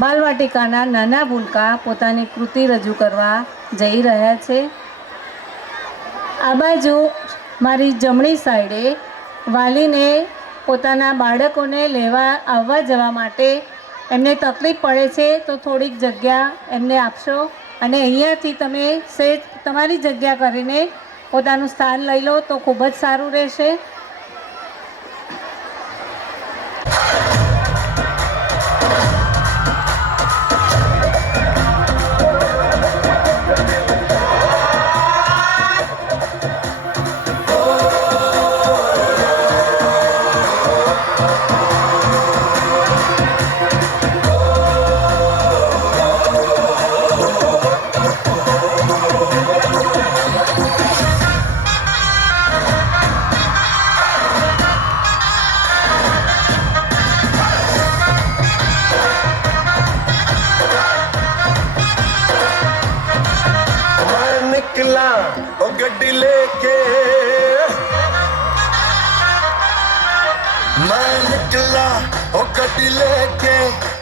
બાલવાટિકાના નાના ભૂલકા પોતાની કૃતિ રજૂ કરવા જઈ રહ્યા છે। આ બાજુ મારી જમણી સાઈડે વાલીને પોતાના બાળકોને લેવા આવવા જવા માટે એમને તકલીફ પડે છે, તો થોડીક જગ્યા એમને આપશો અને અહીંયાથી તમે સેજ તમારી જગ્યા કરીને પોતાનું સ્થાન લઈ લો તો ખૂબ જ સારું રહેશે। गड्डी लेके मैं निकला ओ गड्डी लेके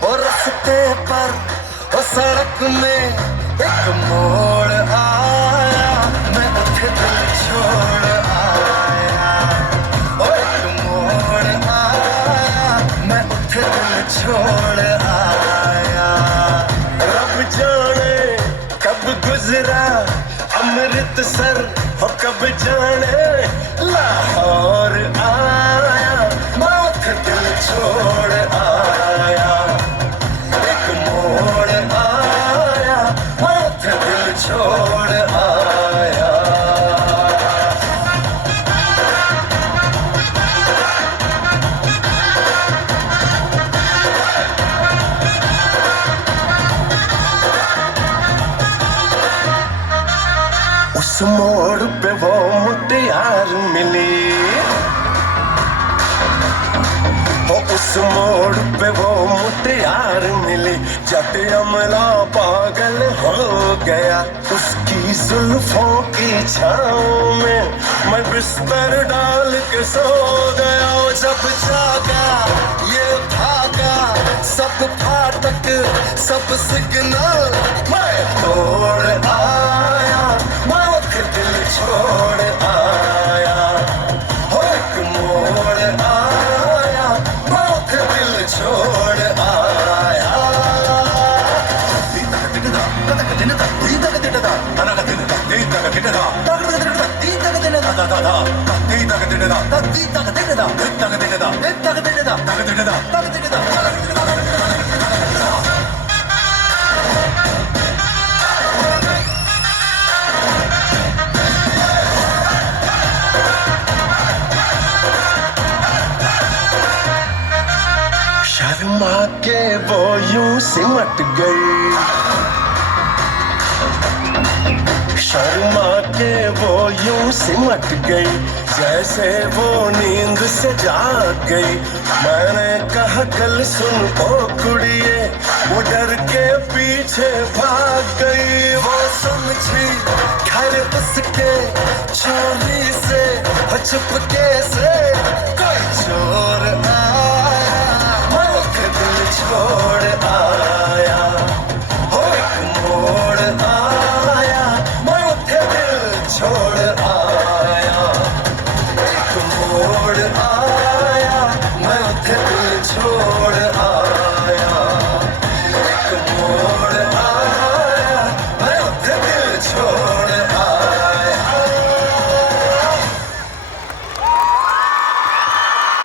और रास्ते पर ओ सड़क में एक मोड़ आया, मैं उठे दिल छोड़ आया। ओ एक मोड़ आया, मैं उठे दिल छोड़ आया। रब जाने कब गुजरा अमृतसर हो, कब जाने लाहौर आया, मौत दिल छोड़ आया। एक मोड़ आया, मौत दिल छोड़ आया। उस मोड़ पे वो मुटियार मिली, हो उस मोड़ पे वो मुटियार मिली। जट अमला पागल हो गया उसकी जुल्फों की छाँव में, मैं बिस्तर डाल के सो गया। जब जागा ये भागा सब फाटक सब सिग्नल मैं तोड़ आया, मौत दिल छोड़ आया। हो एक मोड़ आया, मौत दिल छोड़ आया। शर्मा के वो यूं सिमट गई, शर्मा के वो यूं सिमट गई जैसे वो नींद से जाग गई। मैंने कहा कल सुन ओ कुड़िए, वो डर के पीछे भाग गई। वो समझी घर उसके चोरी से चुपके से